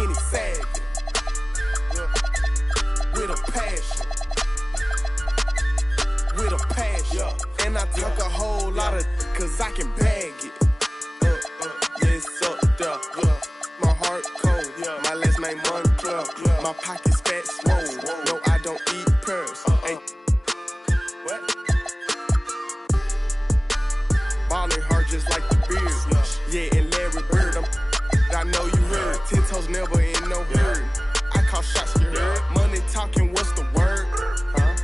Kenny Sagan. With a passion. With a passion. And I talk a whole lot of cause I can bag it. Yes, up there. My heart cold. My last name Montclair. My pockets fat swole. No, I don't eat pearls. What? Ballin' hard just like the beard. Yeah, and Larry Bird. I know you heard. 10 toes never in no hurry. I call shots, you heard. Money talking, what's the word? Huh?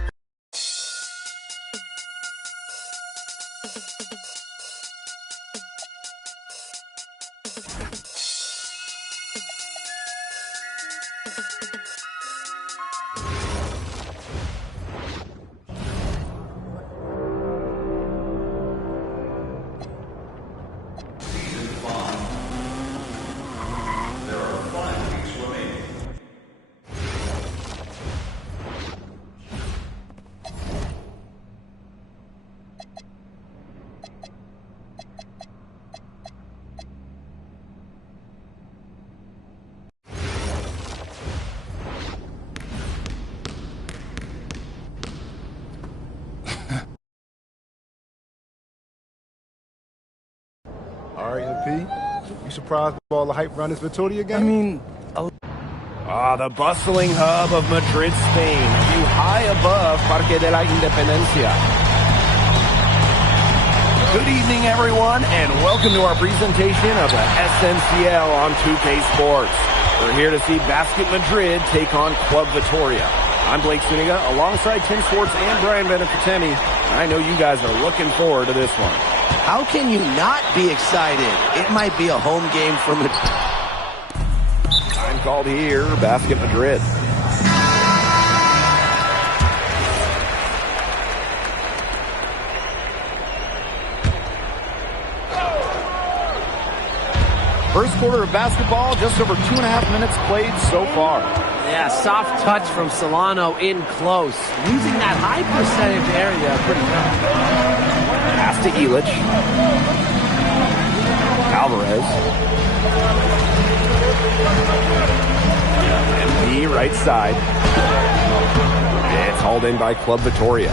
All right, MP, you surprised with all the hype around this Vitoria game? I mean, the bustling hub of Madrid, Spain, view high above Parque de la Independencia. Good evening, everyone, and welcome to our presentation of the SNCL on 2K Sports. We're here to see Basket Madrid take on Club Vitoria. I'm Blake Zuniga, alongside Tim Swartz and Brian Benefitemi, and I know you guys are looking forward to this one. How can you not be excited? It might be a home game for Madrid. Time called here, Basket Madrid. First quarter of basketball, just over 2.5 minutes played so far. Yeah, soft touch from Solano in close. Using that high percentage area pretty well. Pass to Illich. Alvarez. MP right side. It's hauled in by Club Vitoria.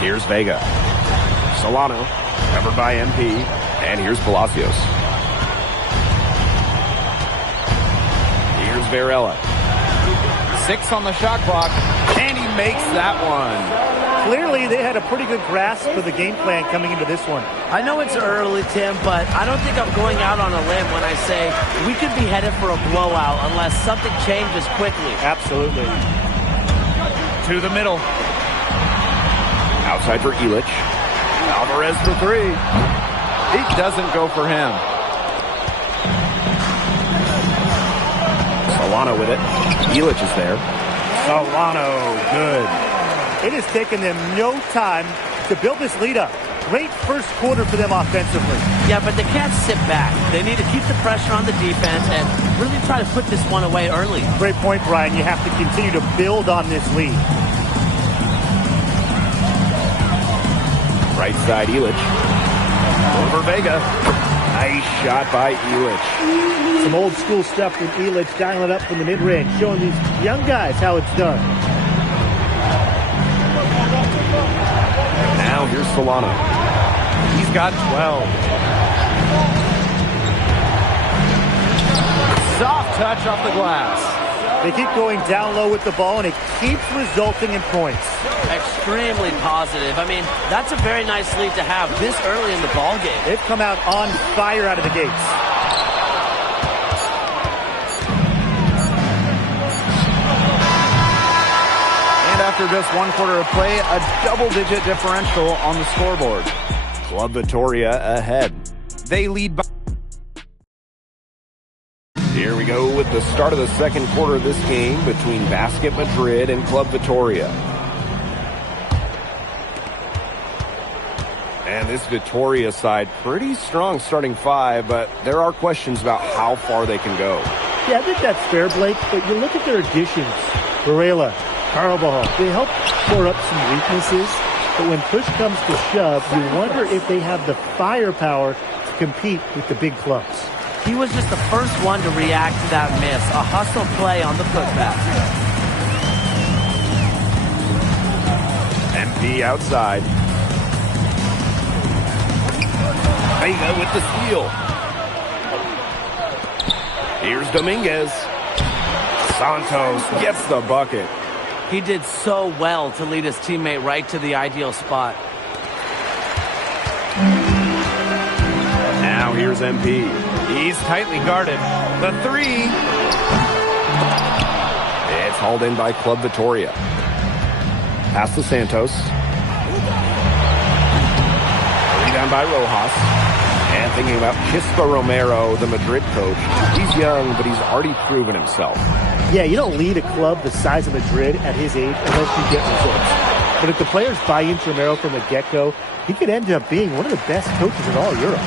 Here's Vega. Solano. Covered by MP. And here's Palacios. Here's Varela. 6 on the shot clock. And he makes that one. Clearly, they had a pretty good grasp of the game plan coming into this one. I know it's early, Tim, but I don't think I'm going out on a limb when I say we could be headed for a blowout unless something changes quickly. Absolutely. To the middle. Outside for Illich. Alvarez for 3. He doesn't go for him. Solano with it. Illich is there. Solano, good. It has taken them no time to build this lead up. Great first quarter for them offensively. Yeah, but they can't sit back. They need to keep the pressure on the defense and really try to put this one away early. Great point, Brian. You have to continue to build on this lead. Right side, Illich. Over Vega. Nice shot by Illich. Some old school stuff with Illich, dialing it up from the mid-range, showing these young guys how it's done. Now here's Solano. He's got 12. Soft touch off the glass. They keep going down low with the ball, and it keeps resulting in points. Extremely positive. I mean, that's a very nice lead to have this early in the ball game. They've come out on fire out of the gates. And after just 1 quarter of play, a double-digit differential on the scoreboard. Club Vitoria ahead. They lead by... Here we go with the start of the second quarter of this game between Basket Madrid and Club Vitoria. And this Vitoria side, pretty strong starting 5, but there are questions about how far they can go. Yeah, I think that's fair, Blake, but you look at their additions. Varela, Carbajal, they help shore up some weaknesses, but when push comes to shove, you wonder if they have the firepower to compete with the big clubs. He was just the first one to react to that miss. A hustle play on the putback. MP outside. Vega with the steal. Here's Dominguez. Santos gets the bucket. He did so well to lead his teammate right to the ideal spot. Now here's MP. He's tightly guarded. The three. It's hauled in by Club Vitoria. Pass to Santos. Rebound by Rojas. And thinking about Chispa Romero, the Madrid coach. He's young, but he's already proven himself. Yeah, you don't lead a club the size of Madrid at his age unless you get results. But if the players buy into Romero from the get-go, he could end up being one of the best coaches in all Europe.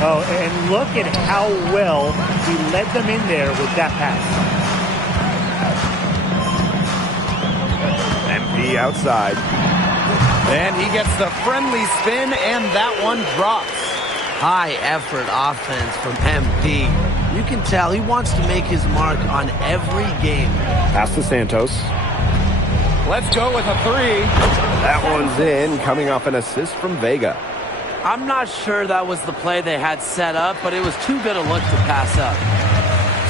Oh, and look at how well he led them in there with that pass. MP outside. And he gets the friendly spin, and that one drops. High effort offense from MP. You can tell he wants to make his mark on every game. Pass to Santos. Let's go with a three. That one's in, coming off an assist from Vega. I'm not sure that was the play they had set up, but it was too good a look to pass up.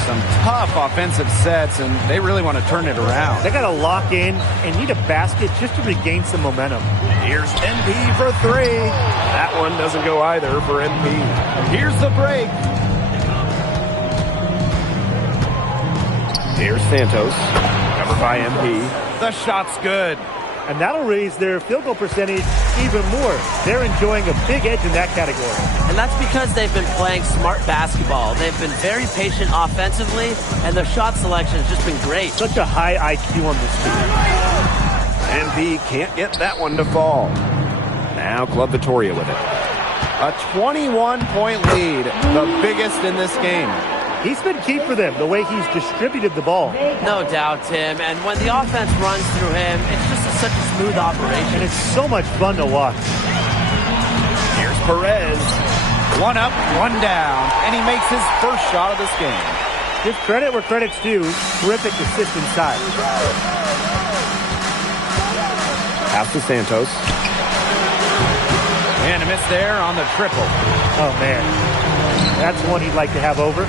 Some tough offensive sets, and they really want to turn it around. They got to lock in and need a basket just to regain some momentum. Here's MP for three. That one doesn't go either for MP. Here's the break. Here's Santos, covered by MP. The shot's good. And that'll raise their field goal percentage even more. They're enjoying a big edge in that category. And that's because they've been playing smart basketball. They've been very patient offensively, and their shot selection has just been great. Such a high IQ on this team. MP can't get that one to fall. Now Club Vitoria with it. A 21-point lead, the biggest in this game. He's been key for them, the way he's distributed the ball. No doubt, Tim. And when the offense runs through him, it's just such a smooth operation. And it's so much fun to watch. Here's Perez. One up, one down, and he makes his first shot of this game. Give credit where credit's due. Terrific assist inside. Pass to Santos. And a miss there on the triple. Oh, man. That's one he'd like to have over.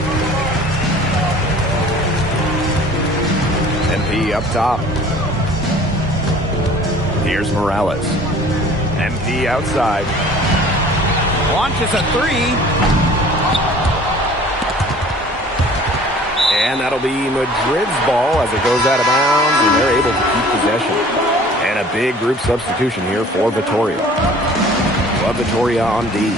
MP up top. Here's Morales. MP outside. Launches a three. And that'll be Madrid's ball as it goes out of bounds, and they're able to keep possession. And a big group substitution here for Vitoria. Club Vitoria on D.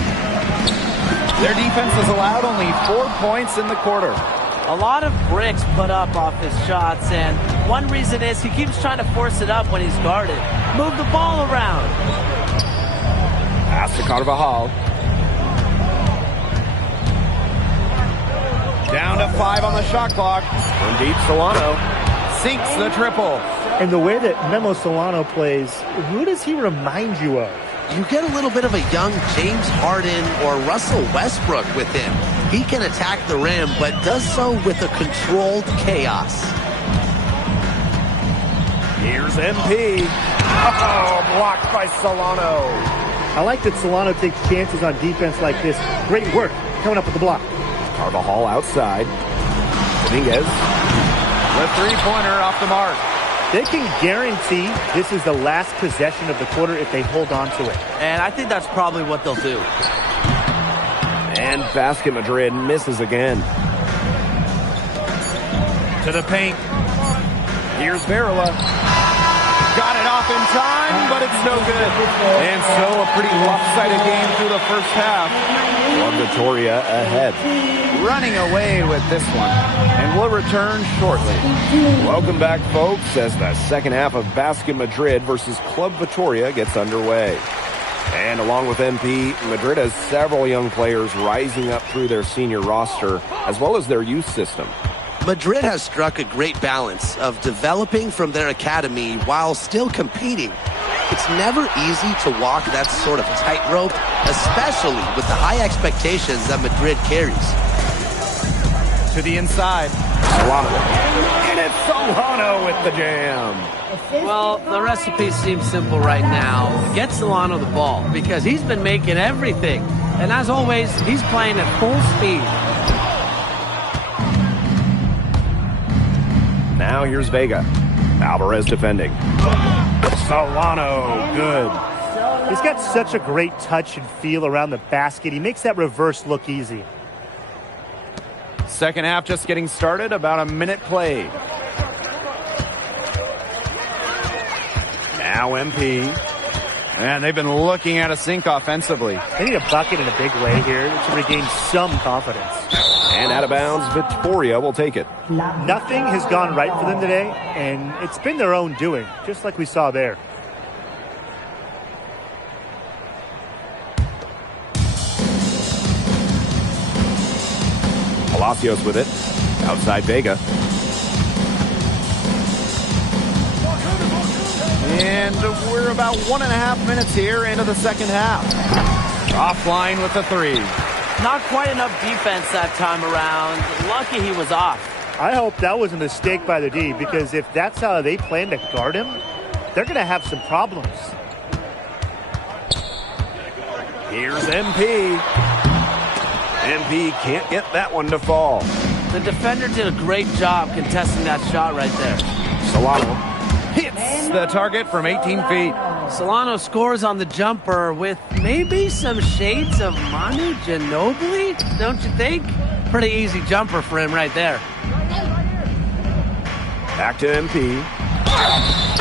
Their defense has allowed only 4 points in the quarter. A lot of bricks put up off his shots, and one reason is he keeps trying to force it up when he's guarded. Move the ball around. Pass to Carvajal. Down to 5 on the shot clock. From deep, Solano sinks the triple. And the way that Memo Solano plays, who does he remind you of? You get a little bit of a young James Harden or Russell Westbrook with him. He can attack the rim, but does so with a controlled chaos. Here's MP. Oh, blocked by Solano. I like that Solano takes chances on defense like this. Great work coming up with the block. Carvajal outside. Dominguez. The three-pointer off the mark. They can guarantee this is the last possession of the quarter if they hold on to it. And I think that's probably what they'll do. And Basket Madrid misses again. To the paint. Here's Varela. Got it off in time, but it's no good. And so a pretty lopsided game through the first half. Club Vitoria ahead. Running away with this one. And we'll return shortly. Welcome back, folks, as the second half of Basket Madrid versus Club Vitoria gets underway. And along with MP, Madrid has several young players rising up through their senior roster, as well as their youth system. Madrid has struck a great balance of developing from their academy while still competing. It's never easy to walk that sort of tightrope, especially with the high expectations that Madrid carries. To the inside. Solano. And it's Solano with the jam. Well, the recipe seems simple right now. Get Solano the ball because he's been making everything. And as always, he's playing at full speed. Now here's Vega. Alvarez defending. Solano, good. He's got such a great touch and feel around the basket. He makes that reverse look easy. Second half just getting started, about a minute played. Now MP. And they've been looking at a sink offensively. They need a bucket in a big way here to regain some confidence. And out of bounds, Vitoria will take it. Nothing has gone right for them today, and it's been their own doing, just like we saw there. Palacios with it. Outside Vega. And we're about 1.5 minutes here into the second half. Offline with the three. Not quite enough defense that time around. Lucky he was off. I hope that was a mistake by the D, because if that's how they plan to guard him, they're going to have some problems. Here's MP. MP can't get that one to fall. The defender did a great job contesting that shot right there. Solano hits the target from 18 feet. Solano scores on the jumper with maybe some shades of Manu Ginobili, don't you think? Pretty easy jumper for him right there. Back to MP.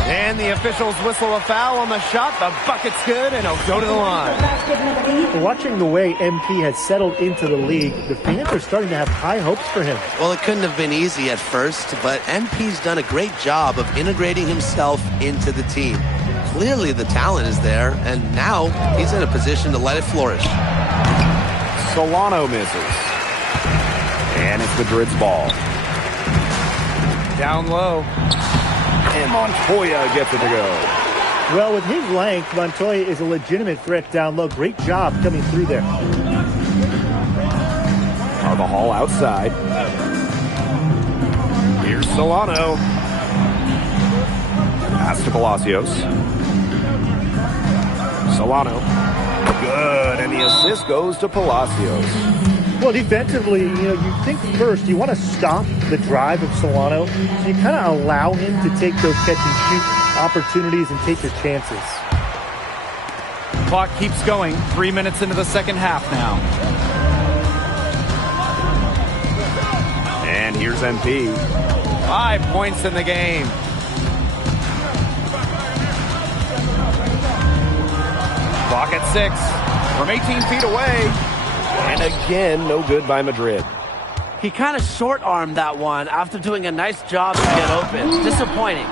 And the officials whistle a foul on the shot. The bucket's good, and he'll go to the line. Watching the way MP has settled into the league, the fans are starting to have high hopes for him. Well, it couldn't have been easy at first, but MP's done a great job of integrating himself into the team. Clearly the talent is there, and now he's in a position to let it flourish. Solano misses. And it's Madrid's ball. Down low. And Montoya gets it to go. Well, with his length, Montoya is a legitimate threat down low. Great job coming through there. Carvajal outside. Here's Solano. Pass to Palacios. Solano. Good, and the assist goes to Palacios. Well, defensively, you think first you want to stop the drive of Solano, so you kind of allow him to take those catch-and-shoot opportunities and take your chances. Clock keeps going. 3 minutes into the second half now. And here's MP. 5 points in the game. Clock at 6. From 18 feet away. And again, no good by Madrid. He kind of short-armed that one after doing a nice job to get open. Disappointing.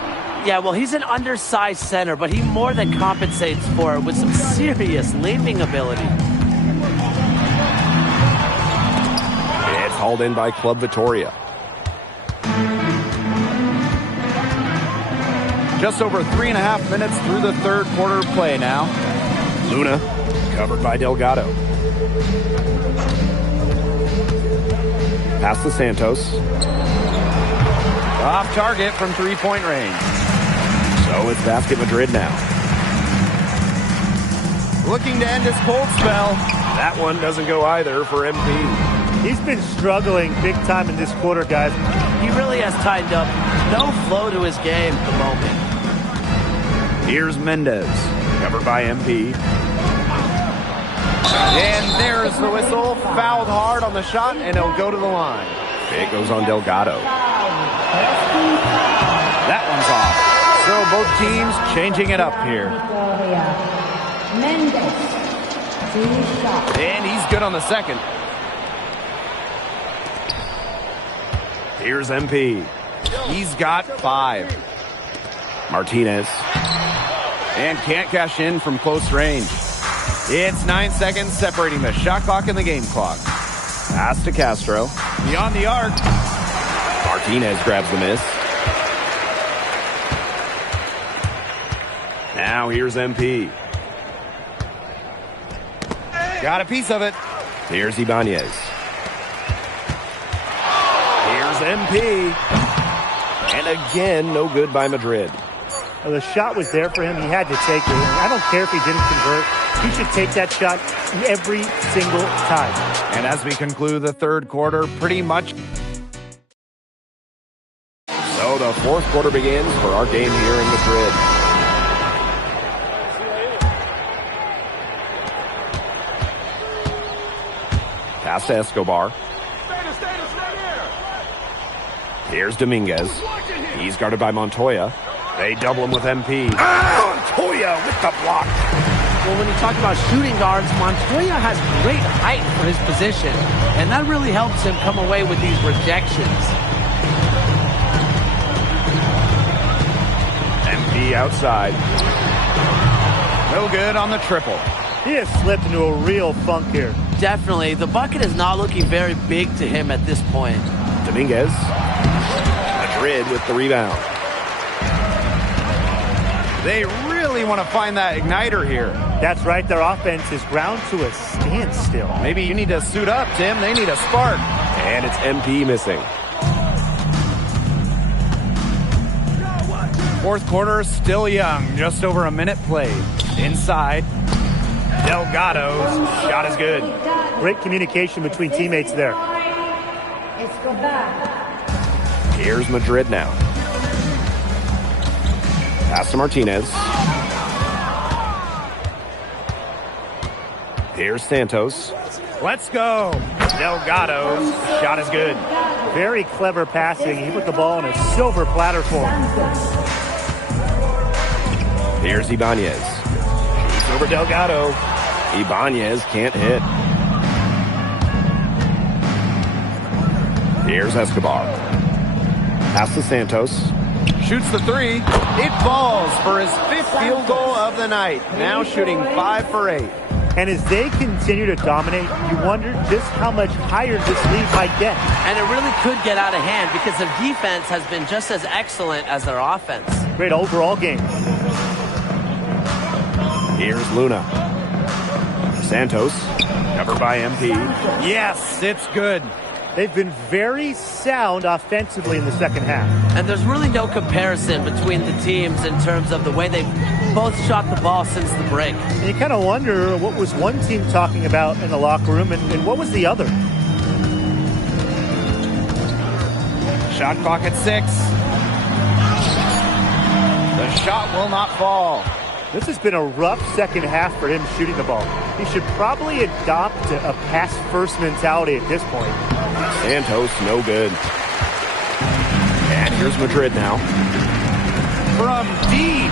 Yeah, well, he's an undersized center, but he more than compensates for it with some serious leaping ability. It's hauled in by Club Vitoria. Just over 3.5 minutes through the third quarter of play now. Luna, covered by Delgado. Pass to Santos. Off target from three-point range. So it's Basket Madrid now. Looking to end his cold spell. That one doesn't go either for MP. He's been struggling big time in this quarter, guys. He really has tightened up. No flow to his game at the moment. Here's Mendez, covered by MP. And there's the whistle. Fouled hard on the shot, and he'll go to the line. It goes on Delgado. That one's off. So both teams changing it up here. And he's good on the second. Here's MP. He's got 5. Martinez. And can't cash in from close range. It's 9 seconds separating the shot clock and the game clock. Pass to Castro. Beyond the arc. Martinez grabs the miss. Now here's MP. Got a piece of it. Here's Ibanez. Here's MP. And again, no good by Madrid. Well, the shot was there for him. He had to take it. I don't care if he didn't convert. He should take that shot every single time. And as we conclude the third quarter, pretty much. So the fourth quarter begins for our game here in Madrid. Pass to Escobar. Here's Dominguez. He's guarded by Montoya. They double him with MP. Montoya with the block. Well, when you talk about shooting guards, Montoya has great height for his position, and that really helps him come away with these rejections. MP outside. No good on the triple. He has slipped into a real funk here. Definitely. The bucket is not looking very big to him at this point. Dominguez. Madrid with the rebound. They really want to find that igniter here. That's right. Their offense is ground to a standstill. Maybe you need to suit up, Tim. They need a spark. And it's MP missing. Fourth quarter, still young. Just over a minute played. Inside. Delgado's shot is good. Great communication between teammates there. Here's Madrid now. Pass to Martinez. Here's Santos. Let's go. Delgado's shot is good. Very clever passing. He put the ball on a silver platter for him. Here's Ibanez. Shoots over Delgado. Ibanez can't hit. Here's Escobar. Pass to Santos. Shoots the three. It falls for his fifth field goal of the night. Now shooting 5 for 8. And as they continue to dominate, you wonder just how much higher this lead might get. And it really could get out of hand because their defense has been just as excellent as their offense. Great overall game. Here's Luna. Santos, covered by MP. Yes, it's good. They've been very sound offensively in the second half. And there's really no comparison between the teams in terms of the way they've both shot the ball since the break. And you kind of wonder what was one team talking about in the locker room and what was the other. Shot clock at 6. The shot will not fall. This has been a rough second half for him shooting the ball. He should probably adopt a pass-first mentality at this point. Santos, no good. And here's Madrid now. From deep.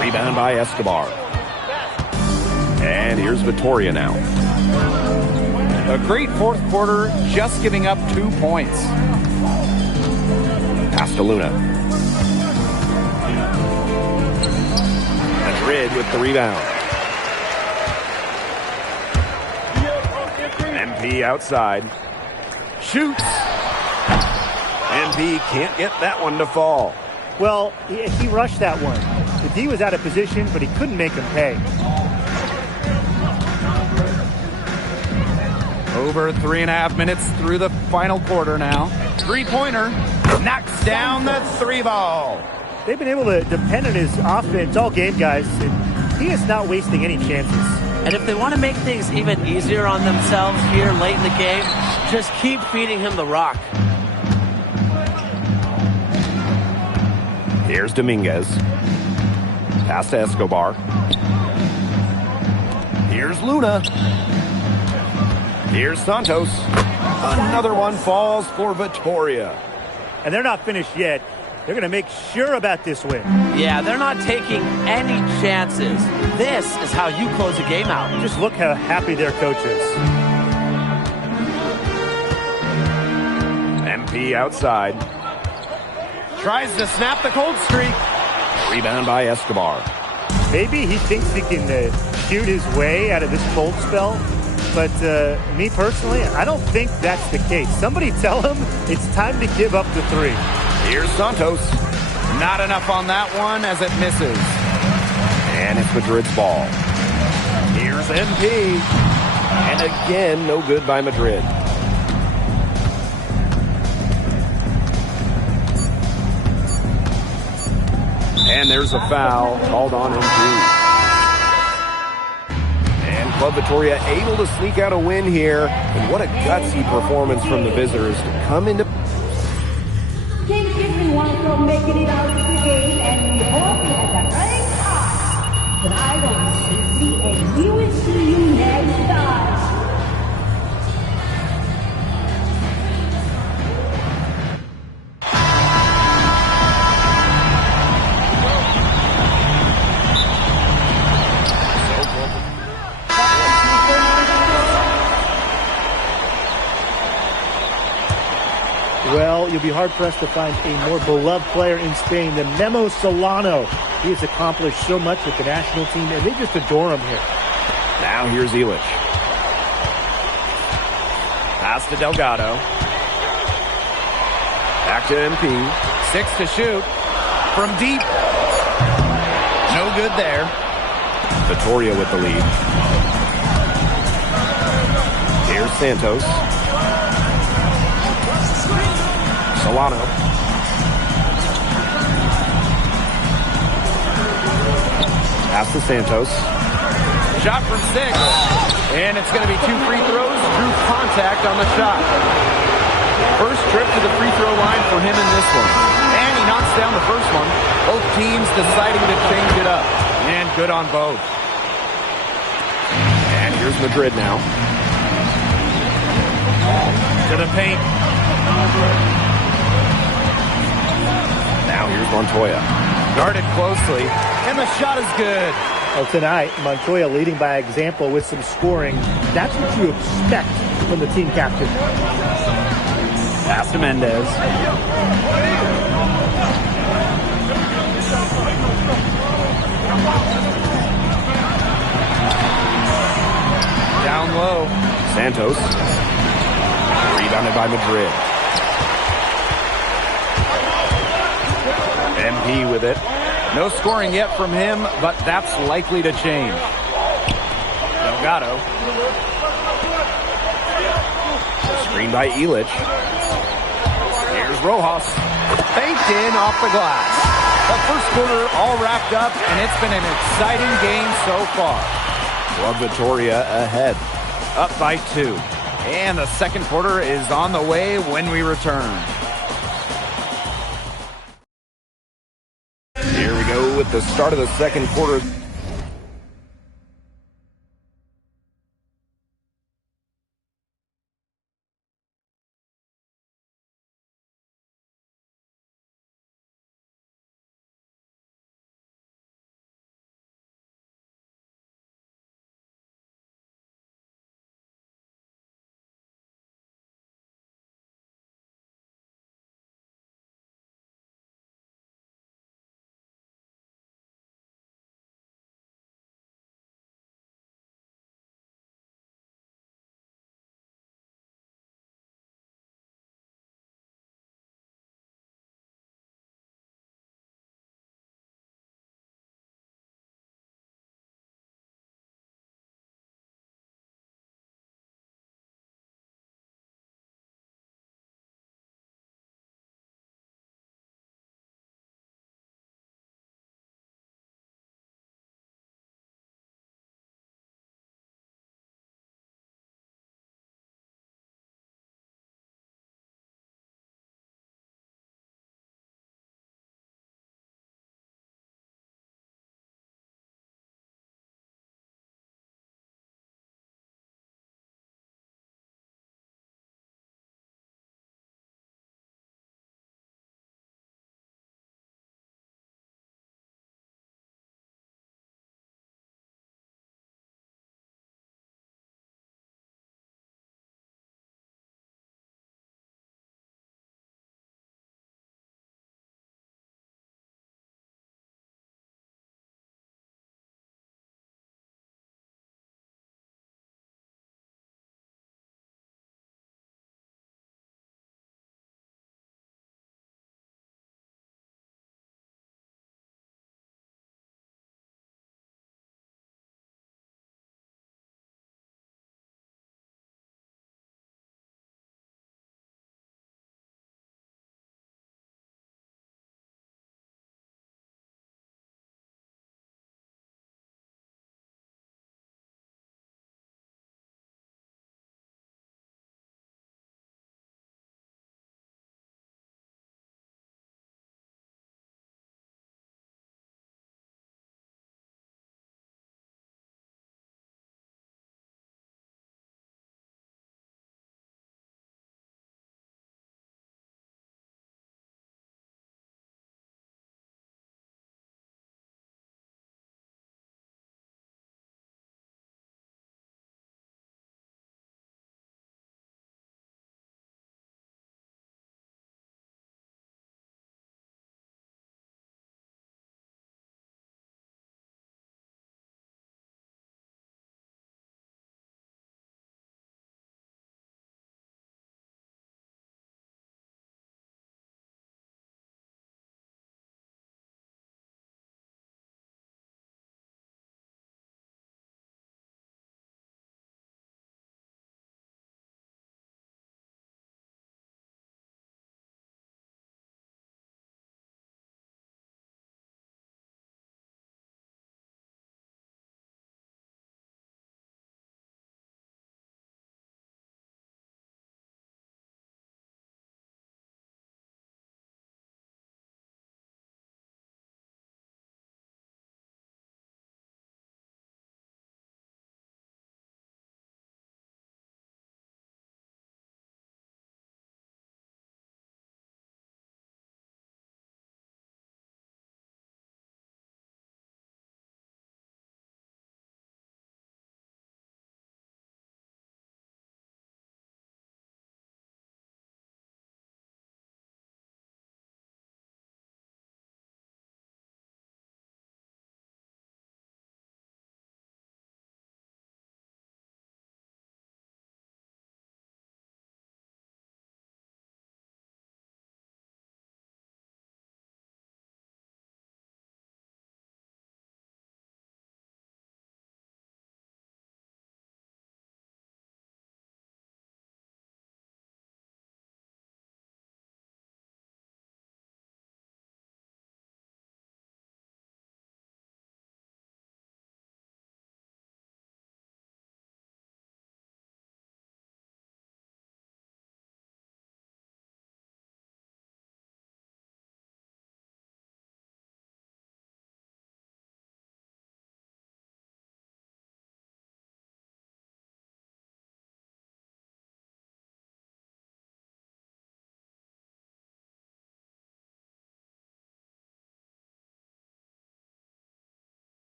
Rebound by Escobar. And here's Vitoria now. A great fourth quarter, just giving up 2 points. Pass to Luna. Madrid with the rebound. MP outside. Shoots. MP can't get that one to fall. Well, he rushed that one. The D was out of position, but he couldn't make him pay. Over 3.5 minutes through the final quarter now. Three-pointer knocks down the 3-ball. They've been able to depend on his offense all game, guys, and he is not wasting any chances. And if they want to make things even easier on themselves here late in the game, just keep feeding him the rock. Here's Dominguez. Pass to Escobar. Here's Luna. Here's Santos. Another one falls for Vitoria. And they're not finished yet. They're going to make sure about this win. Yeah, they're not taking any chances. This is how you close a game out. Just look how happy their coach is. MP outside. Tries to snap the cold streak. Rebound by Escobar. Maybe he thinks he can shoot his way out of this cold spell. But me personally, I don't think that's the case. Somebody tell him it's time to give up the 3. Here's Santos. Not enough on that one as it misses. And it's Madrid's ball. Here's MP. And again, no good by Madrid. And there's a foul called on MP. And Club Vitoria able to sneak out a win here. And what a gutsy performance from the visitors to come into... King Kidman wants to make it out of the game, and we hope he has a great time. But I don't see and we will see you next time. Well, you'll be hard-pressed to find a more beloved player in Spain than Memo Solano. He has accomplished so much with the national team, and they just adore him here. Now here's Illich. Pass to Delgado. Back to MP. 6 to shoot. From deep. No good there. Vitoria with the lead. Here's Santos. Solano. Pass to Santos. Shot from 6. And it's going to be 2 free throws. Drew contact on the shot. First trip to the free throw line for him in this one. And he knocks down the first one. Both teams deciding to change it up. And good on both. And here's Madrid now. To the paint. Now here's Montoya. Guarded closely. And the shot is good. Well, tonight, Montoya leading by example with some scoring. That's what you expect from the team captain. Pass to Mendez. Down low. Santos. Rebounded by Madrid. MP with it. No scoring yet from him, but that's likely to change. Delgado. Screen by Illich. Here's Rojas. Banked in off the glass. The first quarter all wrapped up, and it's been an exciting game so far. Club Vitoria ahead. Up by 2. And the second quarter is on the way when we return. Here we go with the start of the second quarter.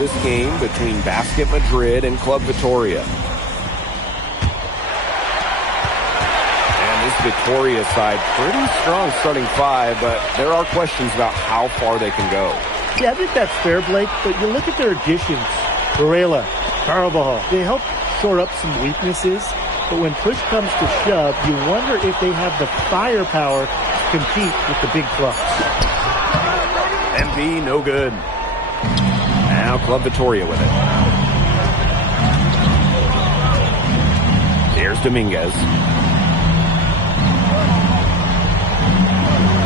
This game between Basket Madrid and Club Vitoria. And this Vitoria side, pretty strong starting five, but there are questions about how far they can go. Yeah, I think that's fair, Blake, but you look at their additions. Varela, Carvajal, they help shore up some weaknesses, but when push comes to shove, you wonder if they have the firepower to compete with the big clubs. MP, no good. Now Club Vitoria with it. Here's Dominguez.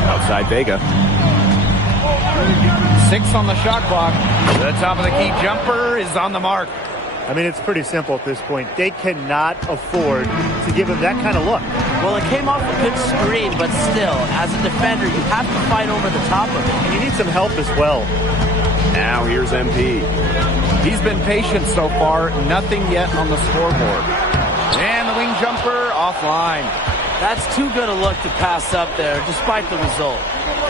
Outside Vega. 6 on the shot clock. The top of the key jumper is on the mark. I mean, it's pretty simple at this point. They cannot afford to give him that kind of look. Well, it came off a good screen, but still, as a defender, you have to fight over the top of it. And you need some help as well. Now here's MP. He's been patient so far. Nothing yet on the scoreboard. And the wing jumper offline. That's too good a look to pass up there, despite the result.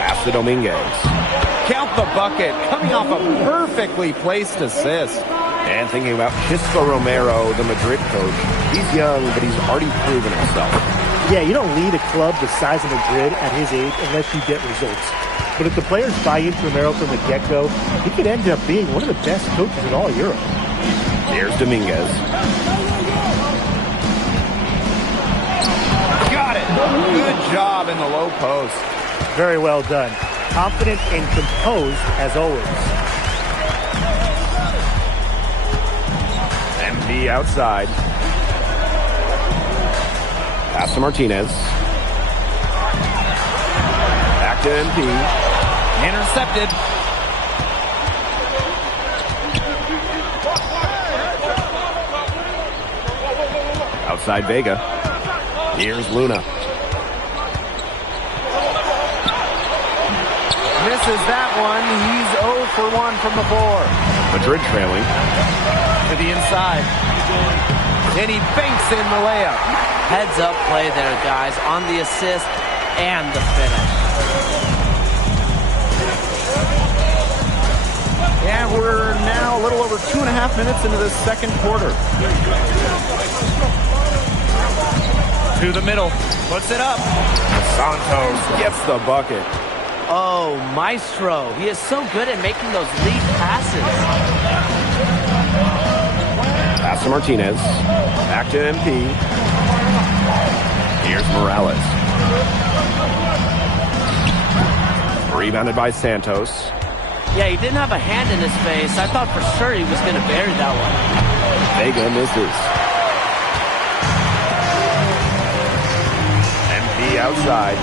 Pass to Dominguez. Count the bucket, coming off a perfectly placed assist. And thinking about Chisco Romero, the Madrid coach. He's young, but he's already proven himself. Yeah, you don't lead a club the size of Madrid at his age unless you get results. But if the players buy into Romero from the get-go, he could end up being one of the best coaches in all Europe. Here's Dominguez. Got it. Good job in the low post. Very well done. Confident and composed as always. MP outside. Pass to Martinez. Back to MP. Intercepted. Outside Vega. Here's Luna. Misses that one. He's 0 for 1 from the floor. Madrid trailing. To the inside. And he banks in the layup. Heads up play there, guys, on the assist and the finish. And we're now a little over 2.5 minutes into the second quarter. To the middle. Puts it up. Santos gets the bucket. Oh, Maestro. He is so good at making those lead passes. Pass to Martinez. Back to MP. Here's Morales. Rebounded by Santos. Yeah, he didn't have a hand in his face. I thought for sure he was going to bury that one. Vega misses. MP outside.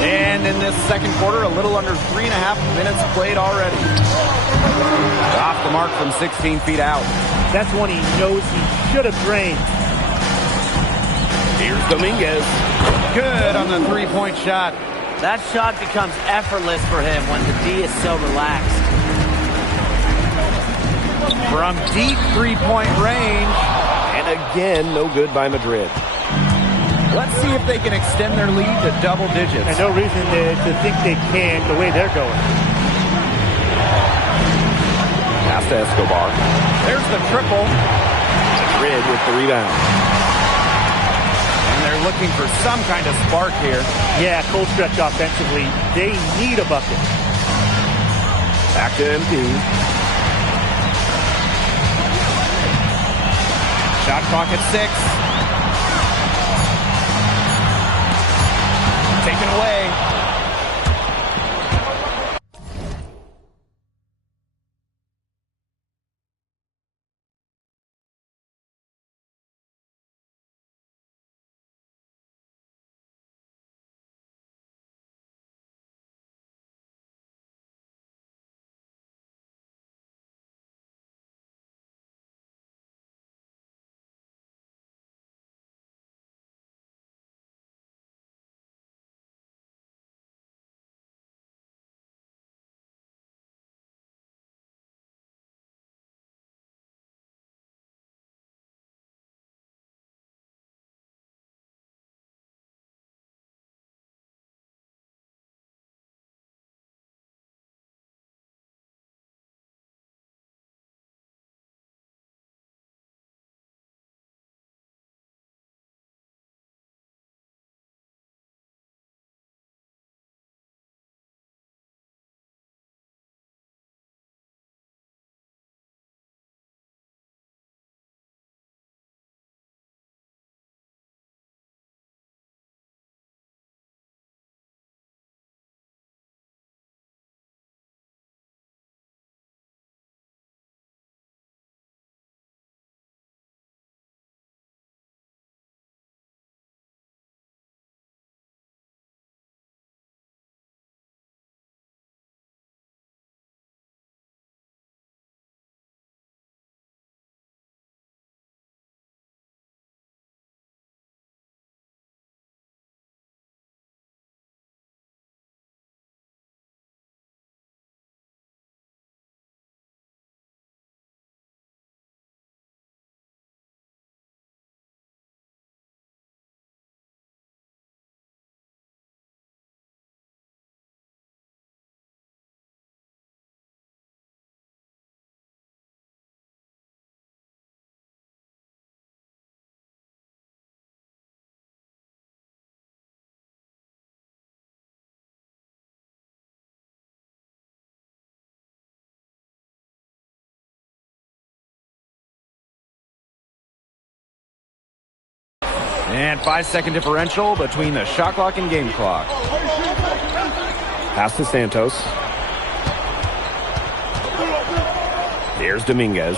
And in this second quarter, a little under 3.5 minutes played already. Off the mark from 16 feet out. That's one he knows he should have drained. Here's Dominguez. Good on the three-point shot. That shot becomes effortless for him when the D is so relaxed. From deep three-point range. And again, no good by Madrid. Let's see if they can extend their lead to double digits. And no reason to think they can the way they're going. Pass to Escobar. There's the triple. Madrid with the rebound. And they're looking for some kind of spark here. Yeah, cold stretch offensively. They need a bucket. Back to MP. Shot clock at 6. Taken away. And 5-second differential between the shot clock and game clock. Pass to Santos. Here's Dominguez.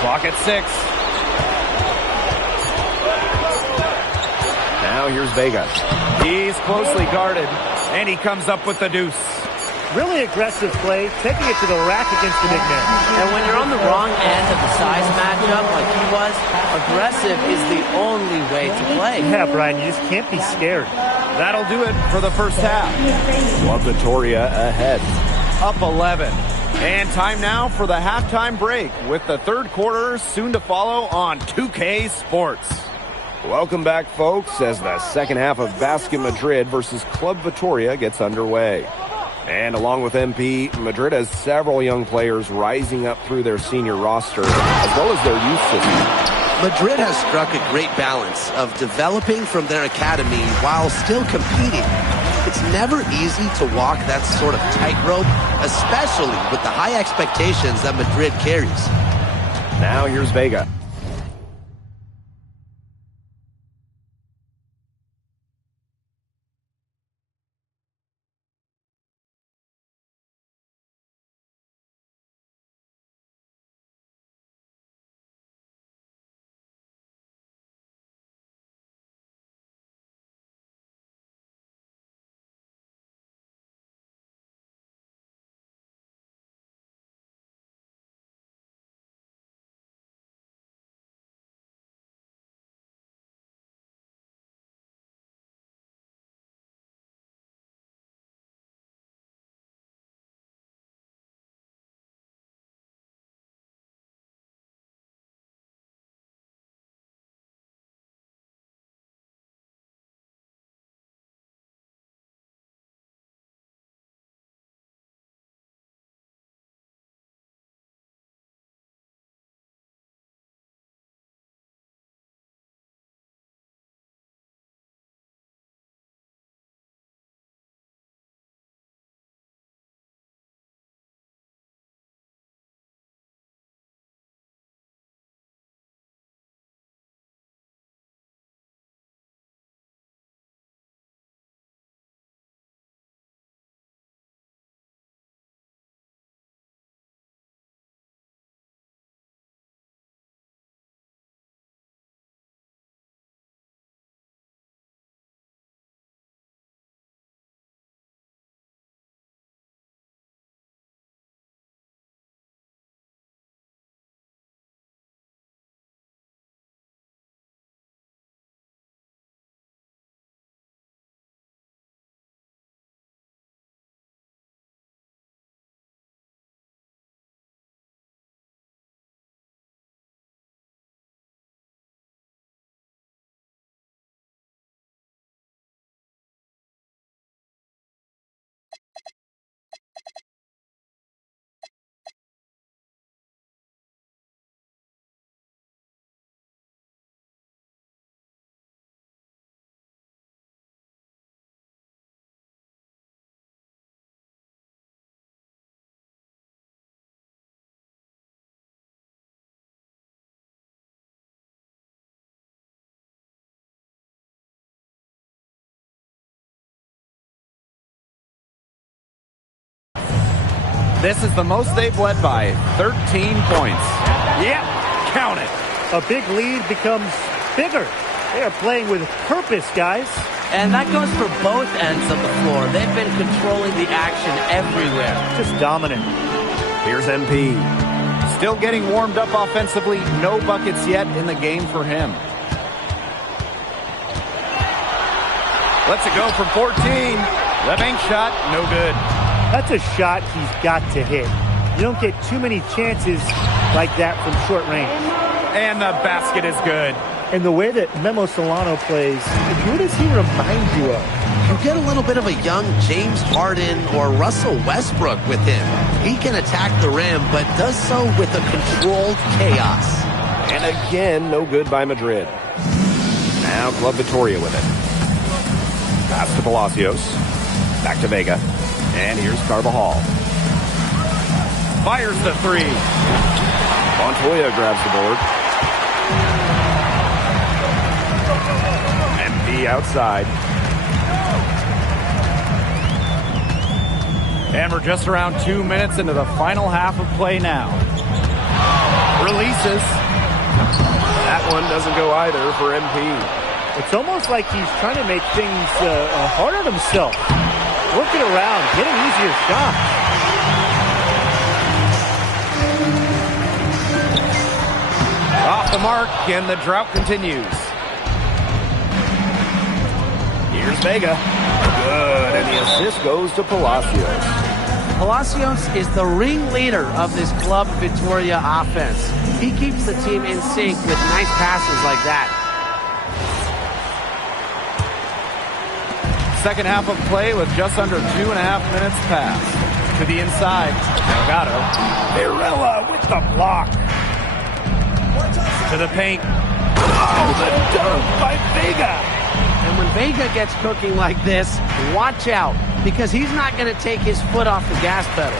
Clock at 6. Now here's Vega. He's closely guarded, and he comes up with the deuce. Really aggressive play, taking it to the rack against the big man. And when you're on the wrong end of the size matchup like he was, aggressive is the only way to play. Yeah, Brian, you just can't be scared. That'll do it for the first half. Club Vitoria ahead, up 11. And time now for the halftime break with the third quarter soon to follow on 2K Sports. Welcome back, folks, as the second half of Basket Madrid versus Club Vitoria gets underway. And along with MP, Madrid has several young players rising up through their senior roster, as well as their youth system. Madrid has struck a great balance of developing from their academy while still competing. It's never easy to walk that sort of tightrope, especially with the high expectations that Madrid carries. Now here's Vega. This is the most they've led by 13 points. Yep, count it. A big lead becomes bigger. They are playing with purpose, guys. And that goes for both ends of the floor. They've been controlling the action everywhere. Just dominant. Here's MP. Still getting warmed up offensively. No buckets yet in the game for him. Lets it go from 14. The bank shot, no good. That's a shot he's got to hit. You don't get too many chances like that from short range. And the basket is good. And the way that Memo Solano plays, who does he remind you of? You get a little bit of a young James Harden or Russell Westbrook with him. He can attack the rim, but does so with a controlled chaos. And again, no good by Madrid. Now Club Vitoria with it. Pass to Palacios. Back to Vega. And here's Carvajal. Fires the three. Montoya grabs the board. MP outside. And we're just around 2 minutes into the final half of play now. Releases. That one doesn't go either for MP. It's almost like he's trying to make things hard on himself. Working around, getting easier shots. Off the mark, and the drought continues. Here's Vega. Good, and the assist goes to Palacios. Palacios is the ringleader of this Club Victoria offense. He keeps the team in sync with nice passes like that. Second half of play with just under 2.5 minutes passed. To the inside, Delgado. Varela with the block. To the paint. Oh, the dunk by Vega. And when Vega gets cooking like this, watch out, because he's not going to take his foot off the gas pedal.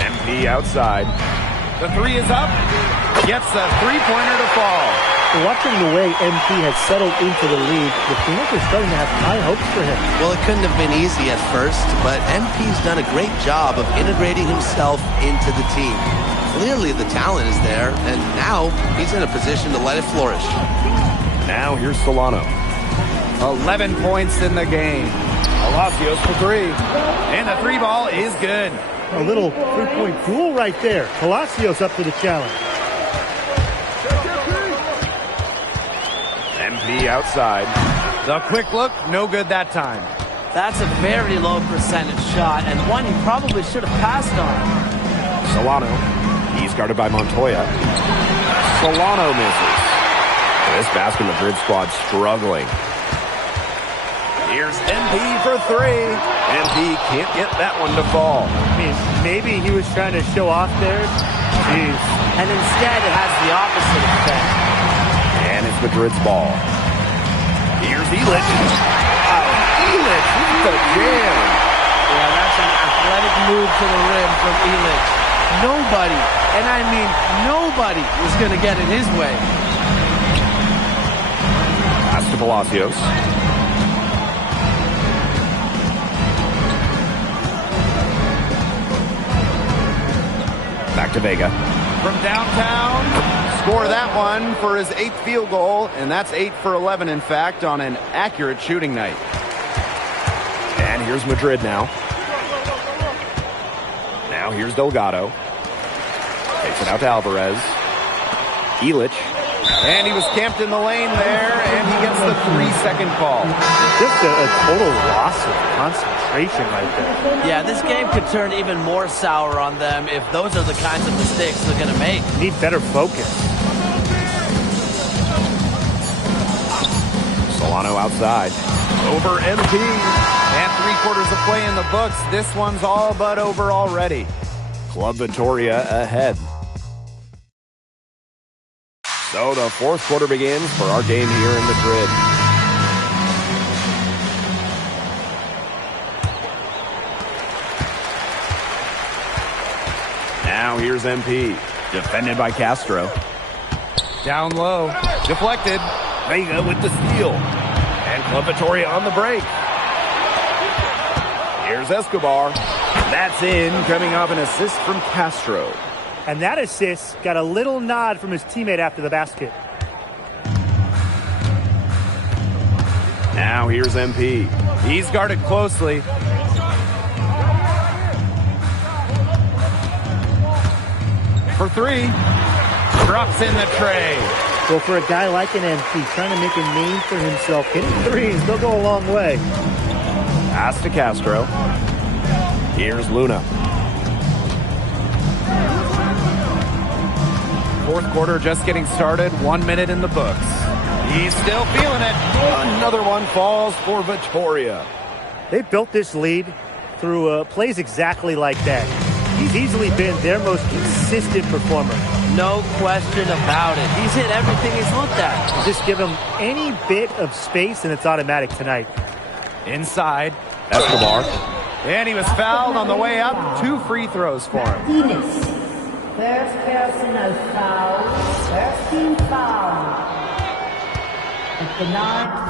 MP outside. The three is up. Gets the three-pointer to fall. Watching the way MP has settled into the league, the Phoenix are starting to have high hopes for him. Well, it couldn't have been easy at first, but MP's done a great job of integrating himself into the team. Clearly the talent is there, and now he's in a position to let it flourish. Now here's Solano. 11 points in the game. Palacios for three. And the three ball is good. A little three-point duel right there. Palacios up to the challenge. MP outside. The quick look, no good that time. That's a very low percentage shot, and one he probably should have passed on. Solano. He's guarded by Montoya. Solano misses. This Basket Madrid squad struggling. Here's MP for three. MP can't get that one to fall. I mean, maybe he was trying to show off there. Jeez. And instead, it has the opposite effect. And it's Madrid's ball. Here's Illich. Illich with the jam. Yeah, that's an athletic move to the rim from Illich. Nobody, and I mean nobody, is going to get in his way. Pass to Palacios. Back to Vega. From downtown, score that one for his 8th field goal, and that's 8 for 11, in fact, on an accurate shooting night. And here's Madrid now. Now here's Delgado. Takes it out to Alvarez. Illich. And he was camped in the lane there, and he gets the 3-second call. Just a total loss of concentration right there. Yeah, this game could turn even more sour on them if those are the kinds of mistakes they're going to make. Need better focus. Solano outside. Over MP. And 3/4 of play in the books. This one's all but over already. Club Victoria ahead. So the fourth quarter begins for our game here in Madrid. Now here's MP. Defended by Castro. Down low. Deflected. Vega with the steal. And Club Victoria on the break. Here's Escobar. That's in, coming off an assist from Castro. And that assist got a little nod from his teammate after the basket. Now here's MP. He's guarded closely. For three. Drops in the tray. Well, for a guy like an MP, trying to make a name for himself, hitting threes, they'll go a long way. Pass to Castro. Here's Luna. Fourth quarter just getting started. 1 minute in the books. He's still feeling it. Another one falls for Victoria. They built this lead through plays exactly like that. He's easily been their most consistent performer. No question about it. He's hit everything he's looked at. Just give him any bit of space and it's automatic tonight. Inside. Escobar. And he was fouled on the way up. 2 free throws for him. First personal foul. First team foul. At the 9.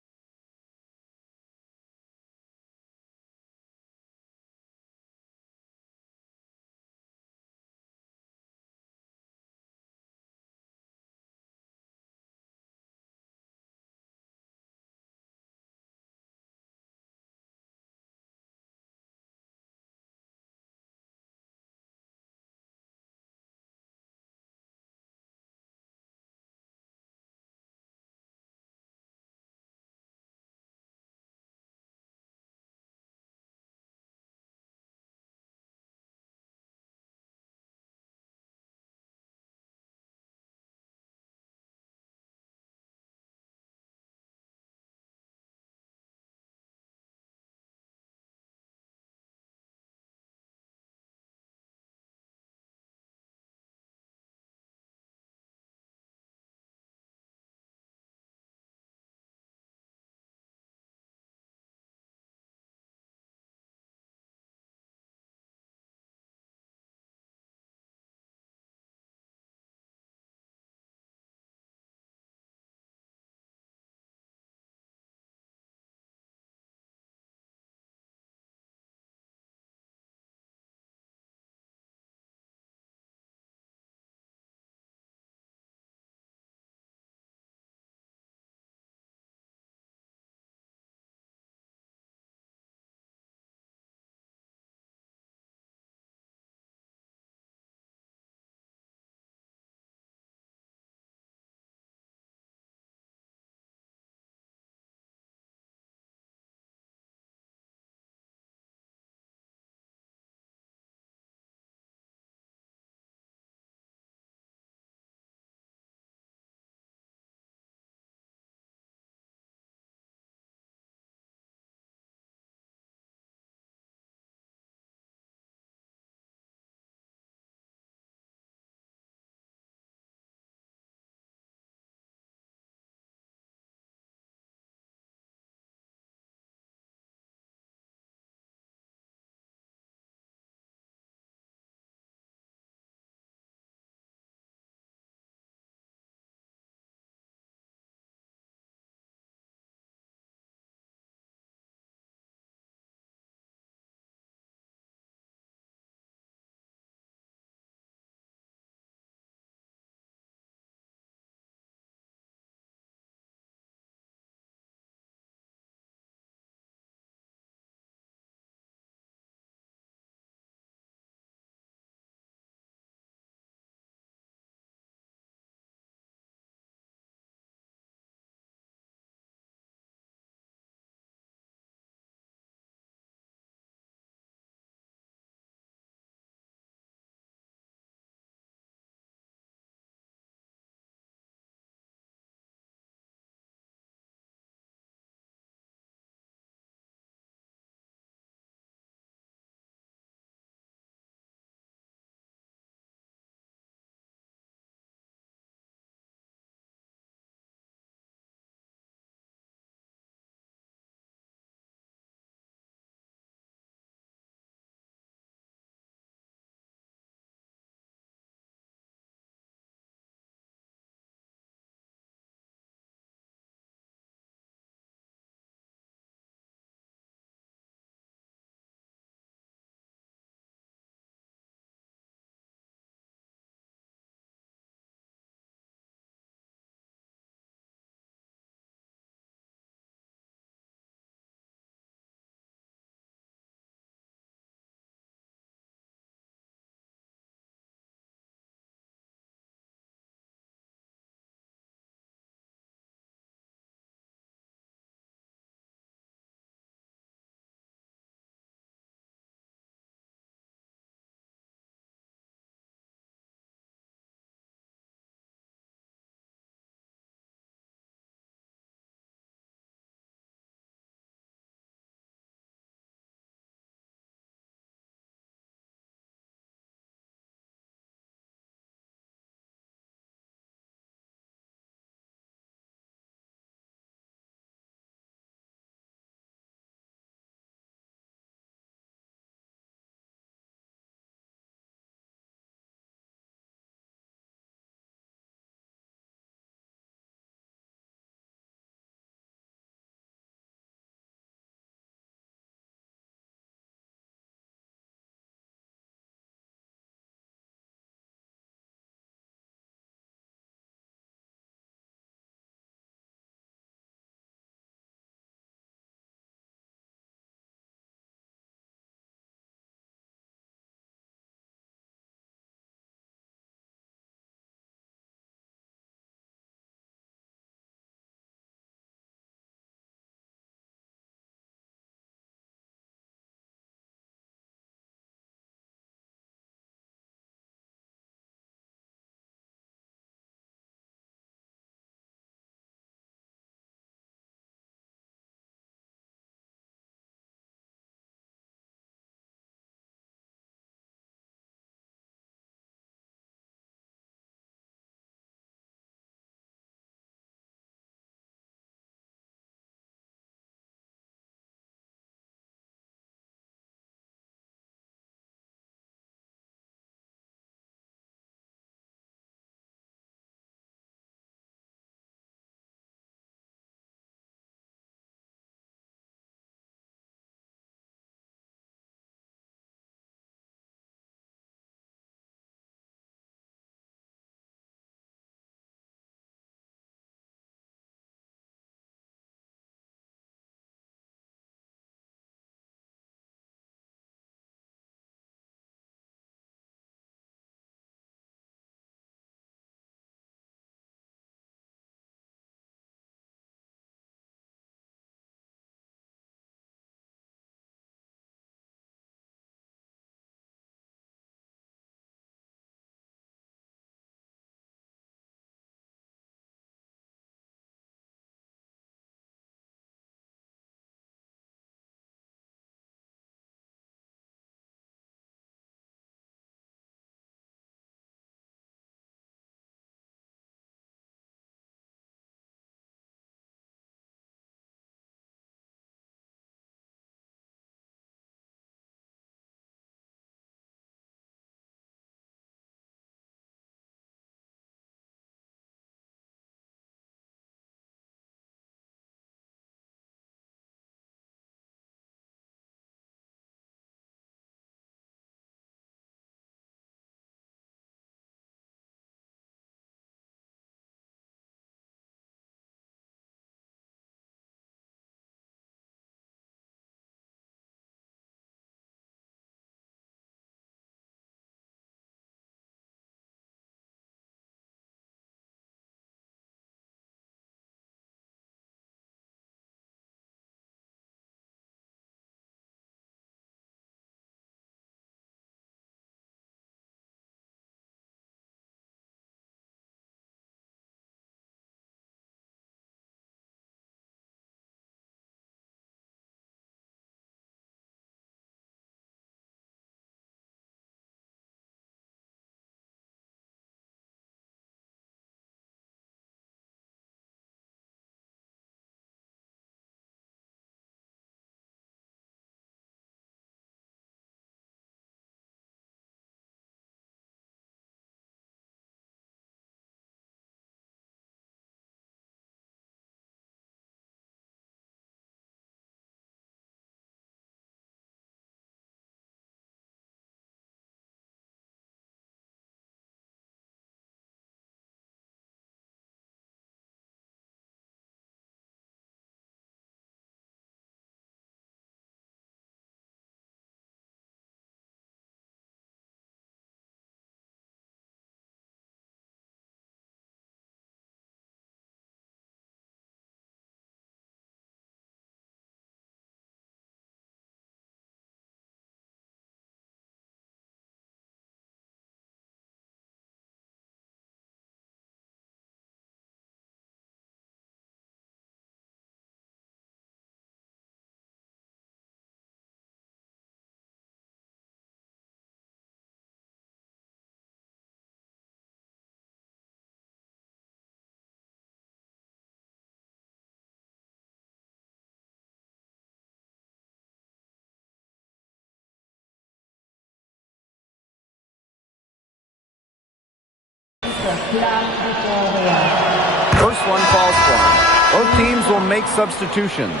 First one falls for him. Both teams will make substitutions.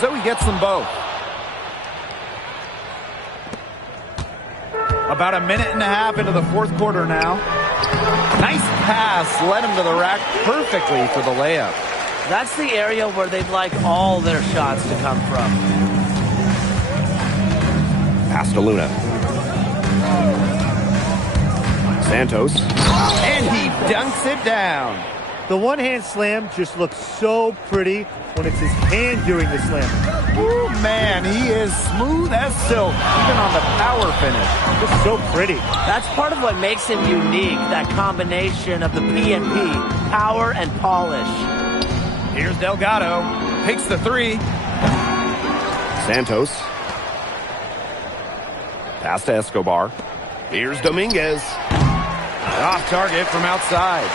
So he gets them both. About a minute and a half into the fourth quarter now. Nice pass led him to the rack perfectly for the layup. That's the area where they'd like all their shots to come from. Pass to Luna. Santos. And he dunks it down. The one-hand slam just looks so pretty when it's his hand doing the slam. Ooh, man, he is smooth as silk, even on the power finish. Just so pretty. That's part of what makes him unique, that combination of the P&P, power and polish. Here's Delgado. Takes the three. Santos. Pass to Escobar. Here's Dominguez. Off target from outside.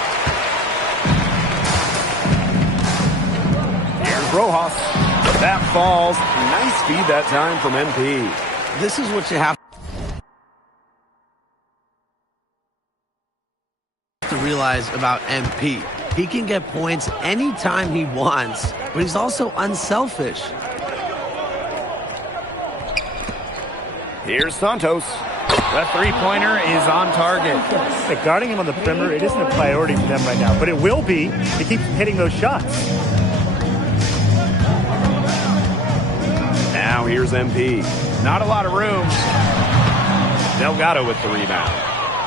Here's Rojas. That falls. Nice feed that time from MP. This is what you have to realize about MP. He can get points anytime he wants, but he's also unselfish. Here's Santos. The three-pointer is on target. Like guarding him on the perimeter, it isn't a priority for them right now, but it will be. He keeps hitting those shots. Now here's MP. Not a lot of room. Delgado with the rebound.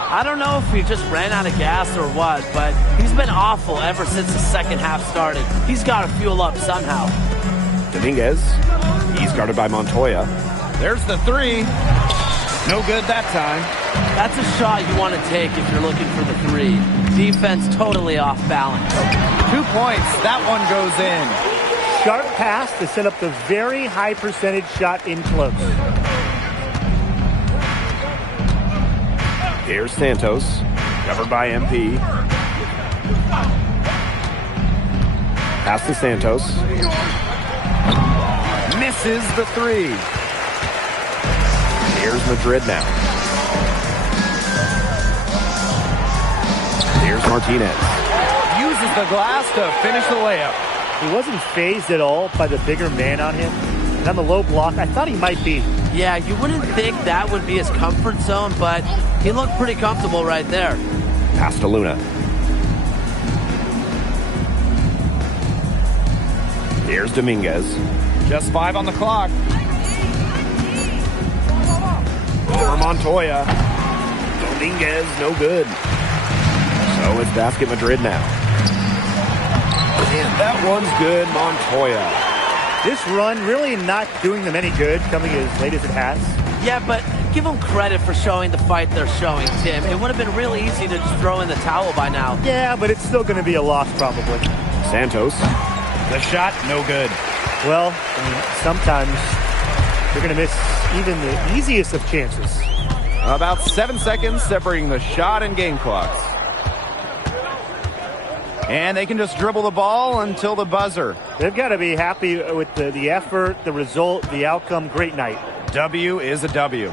I don't know if he just ran out of gas or what, but he's been awful ever since the second half started. He's got to fuel up somehow. Dominguez. He's guarded by Montoya. There's the three. No good that time. That's a shot you want to take if you're looking for the three. Defense totally off balance. 2 points. That one goes in. Sharp pass to set up the very high percentage shot in close. Here's Santos. Covered by MP. Pass to Santos. Misses the three. Here's Madrid now. Here's Martinez. Uses the glass to finish the layup. He wasn't phased at all by the bigger man on him. And on the low block, I thought he might be. Yeah, you wouldn't think that would be his comfort zone, but he looked pretty comfortable right there. Pass to Luna. Here's Dominguez. Just 5 on the clock. Over Montoya. Dominguez, no good. So it's Basket Madrid now. And that one's good, Montoya. This run really not doing them any good, coming as late as it has. Yeah, but give them credit for showing the fight they're showing, Tim. It would have been really easy to just throw in the towel by now. Yeah, but it's still going to be a loss probably. Santos. The shot, no good. Well, I mean, sometimes you're going to miss even the easiest of chances. About 7 seconds separating the shot and game clocks. And they can just dribble the ball until the buzzer. They've got to be happy with the effort, the result, the outcome. Great night. W is a W.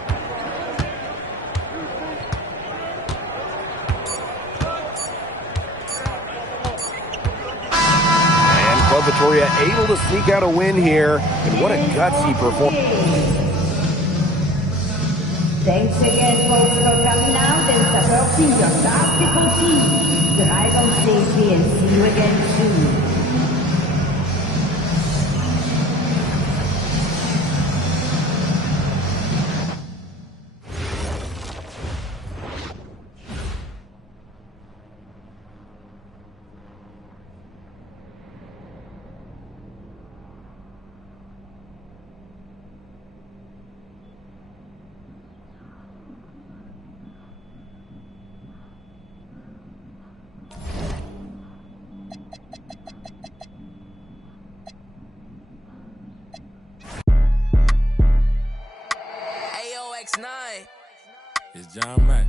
And Club Vitoria able to sneak out a win here. And what a gutsy performance. Thanks again, folks, for coming out and supporting your basketball team. Drive on safely and see you again soon. It's John Mack.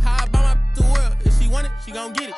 How I buy my the world? If she want it, she gon' get it.